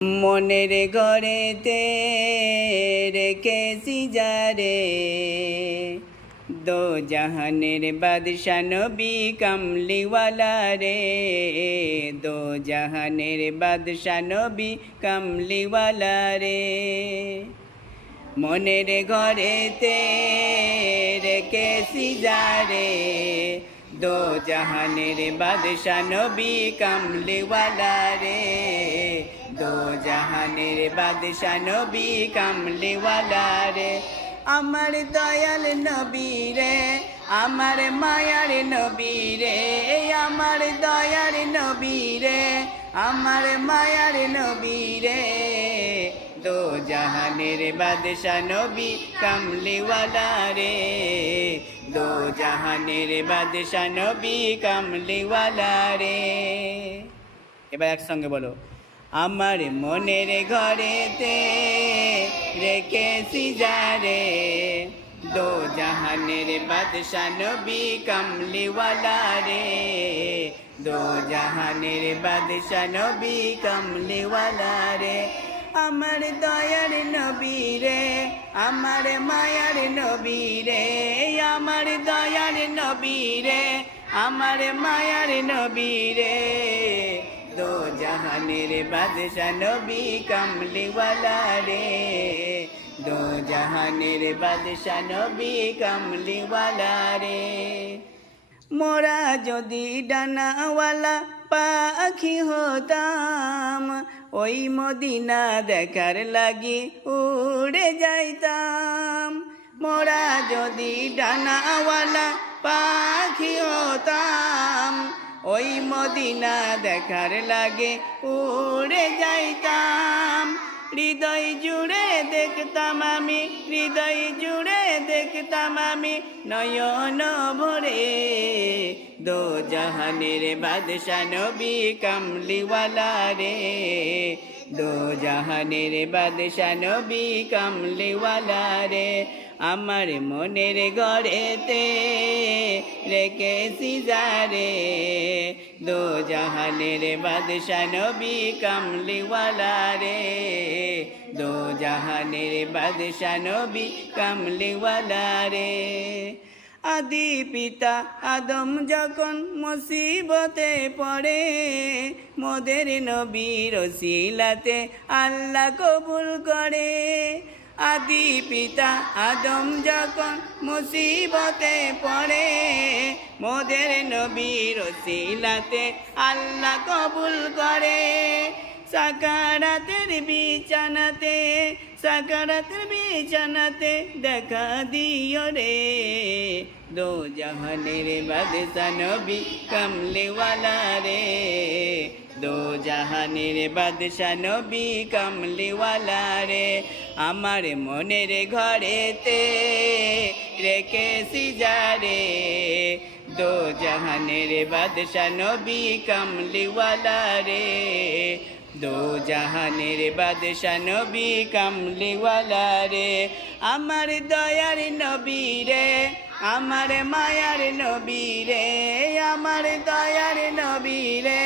মনের ঘরেতে রেখেছি যারে দো জাহানের বাদশা নবী কামলিওয়ালা রে দো জাহানের বাদশা নবী কামলিওয়ালা রে মনের ঘরেতে রেখেছি যারে দো জাহানের বাদশা নবী কামলিওয়ালা রে দো জাহানের বাদশা নবী কামলিওয়ালা রে আমার দয়াল নবী রে আমার মায়ার নবী রে আমার দয়ার নবী রে আমার মায়ার নবী রে দো জাহানের বাদশা নবী কামলিওয়ালা রে দো জাহানের বাদশা নবী কামলিওয়ালা রে। এবার একসঙ্গে বলো, আমার মনের ঘরেতে রেখেছি যারে দো জাহানের বাদশা নবী কামলিওয়ালা রে দো জাহানের বাদশা নবী কামলিওয়ালা রে আমার দয়ার নবী রে আমার মায়ার নবী রে আমার দয়ার নবী রে আমার মায়ার নবী রে দো জাহানের বাদশা নবী কামলিওয়ালা রে দো জাহানের বাদশা নবী কামলিওয়ালা রে। মোরা যদি ডানাওয়ালা পাখি হতাম ওই মদিনা দেখার লাগি উড়ে যাইতাম মোরা যদি ডানাওয়ালা পাখি হতাম ওই মদিনা দেখার লাগে উড়ে যাইতাম হৃদয় জুড়ে দেখতাম আমি হৃদয় জুড়ে দেখতাম আমি নয়ন ভরে দো জাহানের বাদশা নবী কামলিওয়ালা রে দো জাহানের বাদশা নবী কামলিওয়ালা রে আমার মনের ঘরেতে রেখেছি যারে দো জাহানের বাদশা নবী কামলিওয়ালা রে দো জাহানের বাদশা নবী কামলিওয়ালা রে। আদি পিতা আদম যখন মুসিবতে পড়ে মোদের নবীর ওসিলাতে আল্লাহ কবুল করে আদি পিতা আদম যখন মুসিবতে পড়ে মোদের নবীর ওসিলাতে আল্লাহ কবুল করে সাকারাতের বিছানাতে দেখা দিও রে দো জাহানের বাদশা নবী কামলিওয়ালা রে দো জাহানের বাদশা নবী কামলিওয়ালা রে আমার মনের ঘরেতে রেখেছি যারে দো জাহানের বাদশা নবী কামলিওয়ালা রে দো জাহানের বাদশা নবী কামলিওয়ালা রে আমার দয়ার নবী রে আমার মায়ার নবী রে আমার দয়ার নবী রে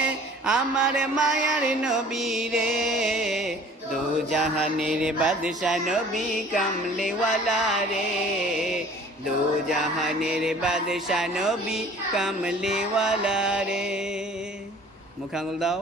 আমার মায়ার নবী রে দো জাহানের বাদশা নবী কামলিওয়ালা রে দো জাহানের বাদশা নবী কামলিওয়ালা রে। মুখ আঙুল দাও।